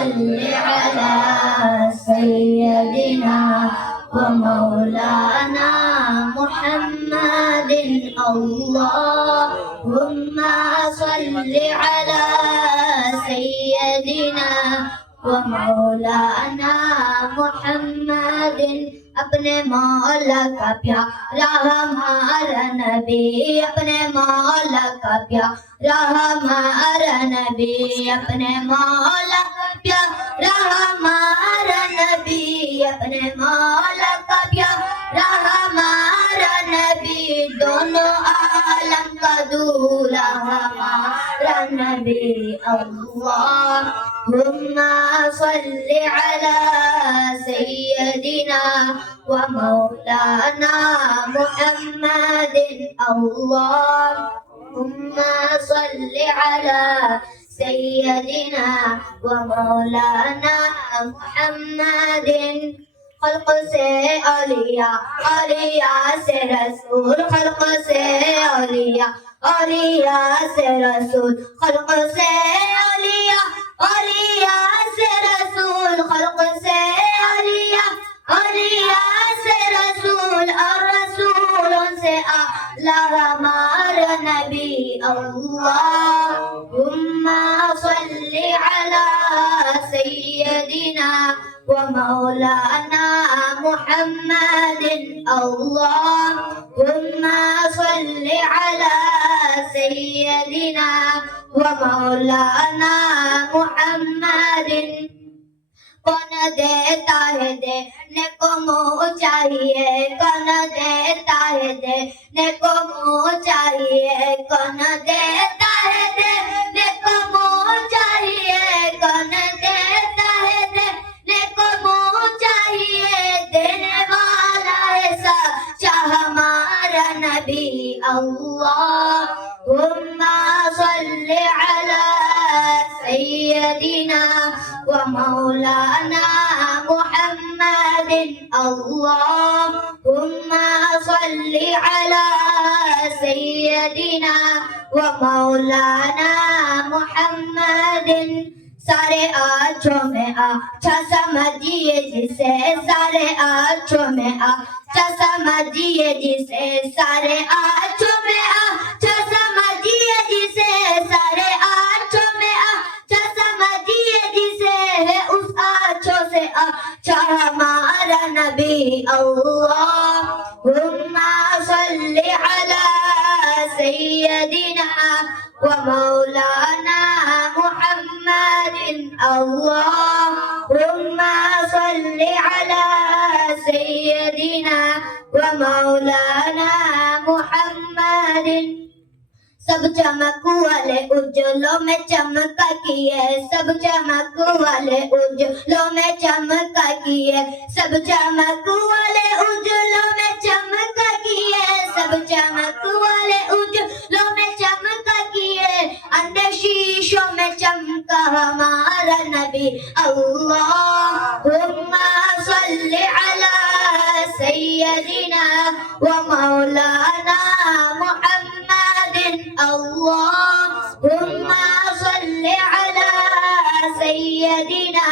صل على سيدنا ومولانا محمد اللهم صل على سيدنا ومولانا محمد अपने मौला का प्यारा हमारा नबी अपने मौला का प्यारा हमारा नबी अपने मौला का प्यारा हमारा नबी अपने मौला का प्यारा हमारा नबी दोनों आलम का दूल्हा हमारा नबी अल्लाहुम्मा सल्ली अला सय्यदिना ومولانا محمد اللهم صل على سيدنا ومولانا محمد خلق से औलिया औलिया से रसूल खल्क से औलिया औलिया से रसूल खल्क से औलिया औलिया से रसूल खल्क से औलिया औलिया से रसूल और रसूलों से आला हमारा नबी अल्लाहुम्मा सल्ली अला सय्यदिना ومولانا محمد اللهم صل على سيدنا ومولانا محمد कौन देता है देने को मुँह चाहिए कौन देता है देने को मुँह चाहिए कौन देता है देने को मुँह चाहिए कौन देता है देने को मुँह चाहिए देने वाला है सच्चा हमारा नबी अल्लाहुम्मा सल्ली अला सय्यदिना ومولانا محمد اللهم صل على سيدنا ومولانا محمد सारे आँचों में अच्छा समझिए जिसे सारे आँचों में अच्छा समझिए जिसे सारे आँचों में अच्छा समझिए जिसे सारे आँचों में अच्छा समझिए जिसे उस आँचों से अच्छा हमारा नबी अल्लाहुम्मा सल्ली अला सय्यदिना ومولانا محمد اللهم صل على سيدنا ومولانا محمد सब चमक वाले उज्जवलों में चमका किए सब चमक वाले उज्जवलों में चमका किए सब चमक वाले उज्जवलों में चमका किए सब चमक वाले उज्जवलों में चमका किए अंधे शीशों में चमका हमारा नबी अल्लाहुम्मा सल्ली अला सय्यदिना व मौलाना اللهم صل على سيدنا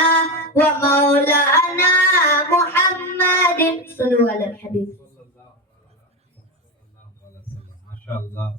ومولانا محمد صلوا على الحبيب ما شاء الله